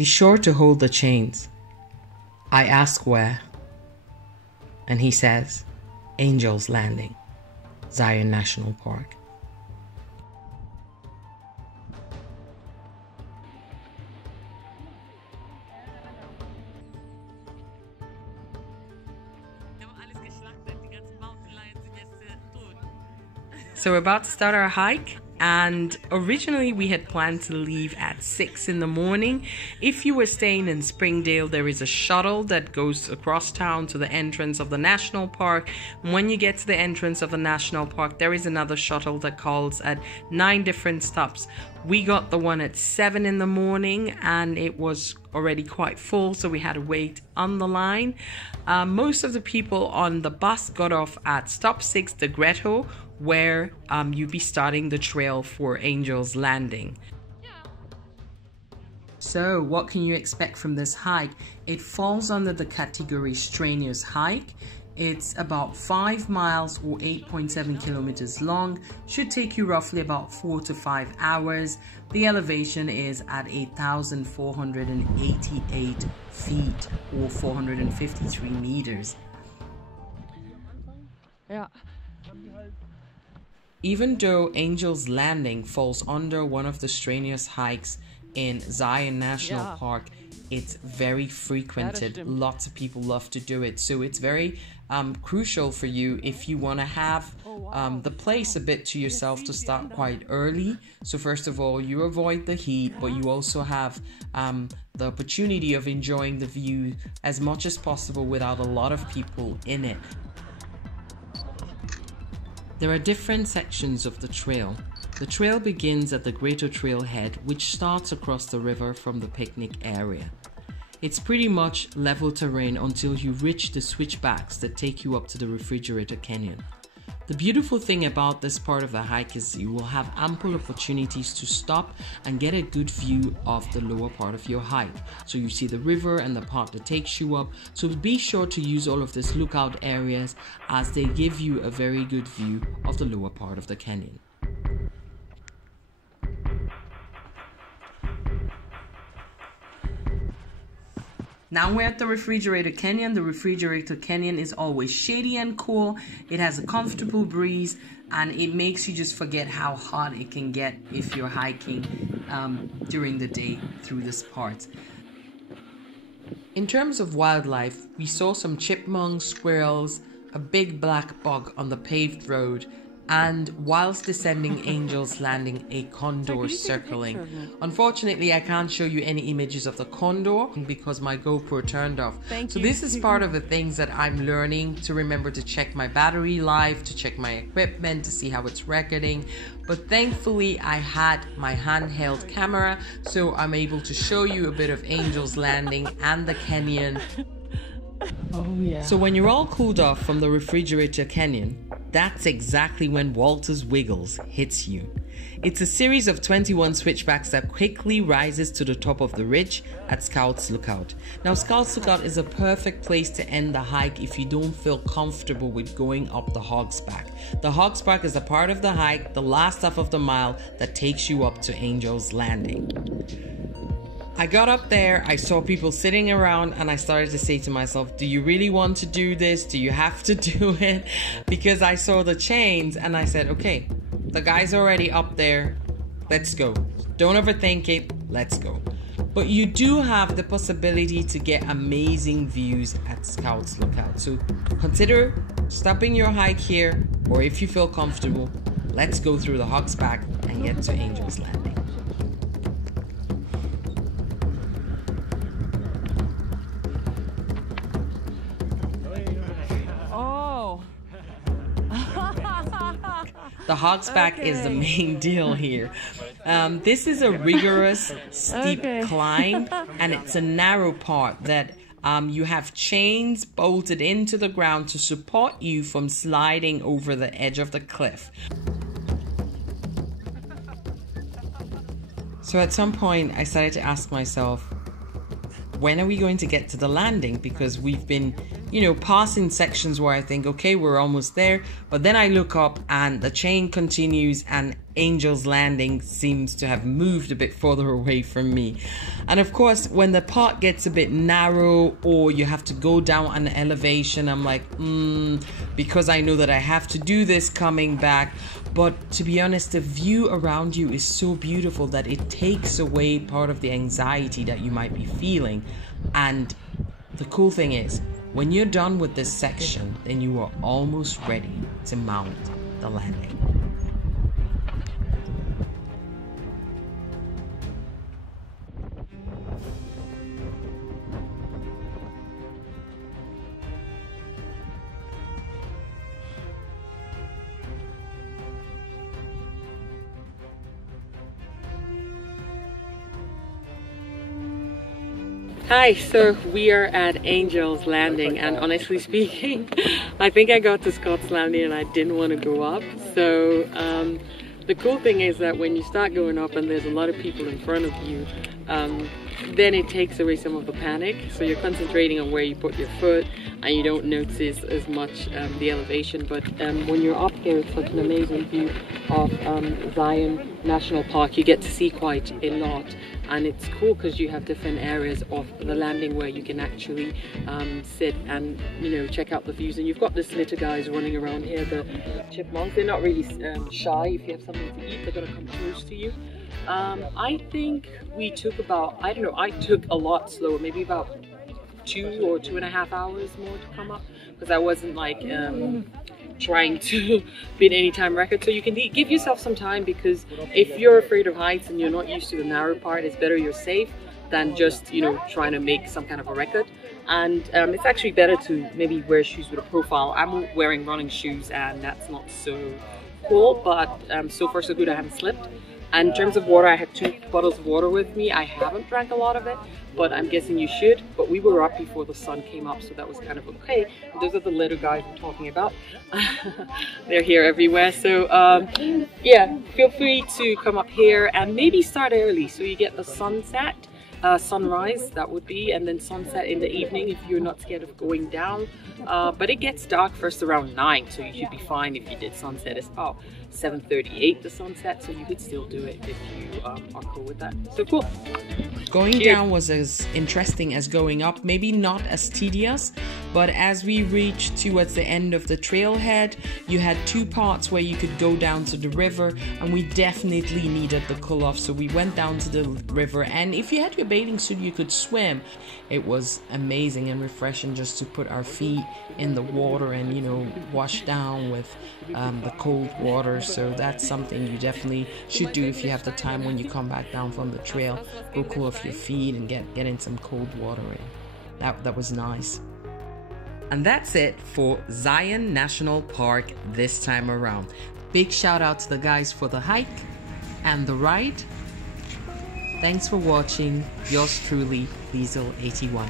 Be sure to hold the chains. I ask where, and he says, Angel's Landing, Zion National Park. So we're about to start our hike, and originally we had planned to leave at 6 in the morning. If you were staying in Springdale, there is a shuttle that goes across town to the entrance of the national park. And when you get to the entrance of the national park, there is another shuttle that calls at 9 different stops. We got the one at 7 in the morning and it was already quite full, so we had to wait on the line. Most of the people on the bus got off at stop 6, the Grotto, where you'd be starting the trail for Angel's Landing. So what can you expect from this hike? It falls under the category strenuous hike. It's about 5 miles or 8.7 kilometers long. Should take you roughly about 4 to 5 hours. The elevation is at 8,488 feet or 453 meters. Yeah. Even though Angel's Landing falls under one of the strenuous hikes in Zion National Park, it's very frequented. Lots of people love to do it. So it's very crucial for you if you want to have the place a bit to yourself to start quite early. So first of all, you avoid the heat, but you also have the opportunity of enjoying the view as much as possible without a lot of people in it. There are different sections of the trail. The trail begins at the Grotto trailhead, which starts across the river from the picnic area. It's pretty much level terrain until you reach the switchbacks that take you up to the Refrigerator Canyon. The beautiful thing about this part of the hike is you will have ample opportunities to stop and get a good view of the lower part of your hike. So you see the river and the part that takes you up. So be sure to use all of these lookout areas as they give you a very good view of the lower part of the canyon. Now we're at the Refrigerator Canyon. The Refrigerator Canyon is always shady and cool. It has a comfortable breeze and it makes you just forget how hot it can get if you're hiking during the day through this part. In terms of wildlife, we saw some chipmunks, squirrels, a big black bug on the paved road, and whilst descending Angel's Landing, a condor circling. Unfortunately, I can't show you any images of the condor because my GoPro turned off. So this is part of the things that I'm learning to remember to check my battery life, to check my equipment, to see how it's recording. But thankfully, I had my handheld camera, so I'm able to show you a bit of Angel's Landing and the canyon. Oh yeah. So when you're all cooled off from the Refrigerator Canyon, that's exactly when Walter's Wiggles hits you. It's a series of 21 switchbacks that quickly rises to the top of the ridge at Scouts Lookout. Now, Scouts Lookout is a perfect place to end the hike if you don't feel comfortable with going up the Hogsback. The Hogsback is a part of the hike, the last half of the mile that takes you up to Angel's Landing. I got up there, I saw people sitting around, and I started to say to myself, do you really want to do this? Do you have to do it? Because I saw the chains and I said, okay, the guy's already up there, let's go. Don't overthink it, let's go. But you do have the possibility to get amazing views at Scouts Lookout. So consider stopping your hike here, or if you feel comfortable, let's go through the Hogsback and get to Angel's Landing. The Hogsback is the main deal here. This is a rigorous, steep climb, and it's a narrow part that you have chains bolted into the ground to support you from sliding over the edge of the cliff. So at some point, I started to ask myself, when are we going to get to the landing? Because we've been you know, passing sections where I think, okay, we're almost there. But then I look up and the chain continues and Angel's Landing seems to have moved a bit further away from me. And of course, when the part gets a bit narrow or you have to go down an elevation, I'm like, because I know that I have to do this coming back. But to be honest, the view around you is so beautiful that it takes away part of the anxiety that you might be feeling. And the cool thing is, when you're done with this section, then you are almost ready to mount the landing. Hi, so we are at Angel's Landing, and honestly speaking, I think I got to Scott's Landing and I didn't want to go up. So the cool thing is that when you start going up and there's a lot of people in front of you, then it takes away some of the panic. So you're concentrating on where you put your foot and you don't notice as much the elevation. But when you're up here, it's such an amazing view of Zion National Park. You get to see quite a lot. And it's cool because you have different areas of the landing where you can actually sit and, you know, check out the views. And you've got this litter guys running around here, the chipmunks. They're not really shy. If you have something to eat, they're going to come close to you. I think we took about, I don't know, I took a lot slower, maybe about 2 or 2.5 hours more to come up, because I wasn't like trying to beat any time record. So you can give yourself some time, because if you're afraid of heights and you're not used to the narrow part, it's better you're safe than just, you know, trying to make some kind of a record. And it's actually better to maybe wear shoes with a profile. I'm wearing running shoes and that's not so cool, but so far so good. I haven't slipped. And in terms of water, I had 2 bottles of water with me. I haven't drank a lot of it, but I'm guessing you should. But we were up before the sun came up, so that was kind of okay. Those are the little guys I'm talking about. They're here everywhere. So yeah, feel free to come up here and maybe start early so you get the sunset, sunrise, that would be, and then sunset in the evening if you're not scared of going down. But it gets dark first around 9, so you should be fine if you did sunset. It's about 7:38 the sunset, so you could still do it if you are cool with that. So cool. Going down was as interesting as going up, maybe not as tedious, but as we reached towards the end of the trailhead, you had 2 parts where you could go down to the river, and we definitely needed the cool off, so we went down to the river. And if you had your bathing suit, you could swim. It was amazing and refreshing just to put our feet in the water and, you know, wash down with the cold water. So that's something you definitely should do if you have the time when you come back down from the trail. Go cool off your feet and get in some cold water in. That was nice. And that's it for Zion National Park this time around. Big shout out to the guys for the hike and the ride. Thanks for watching. Yours truly, Liesl81.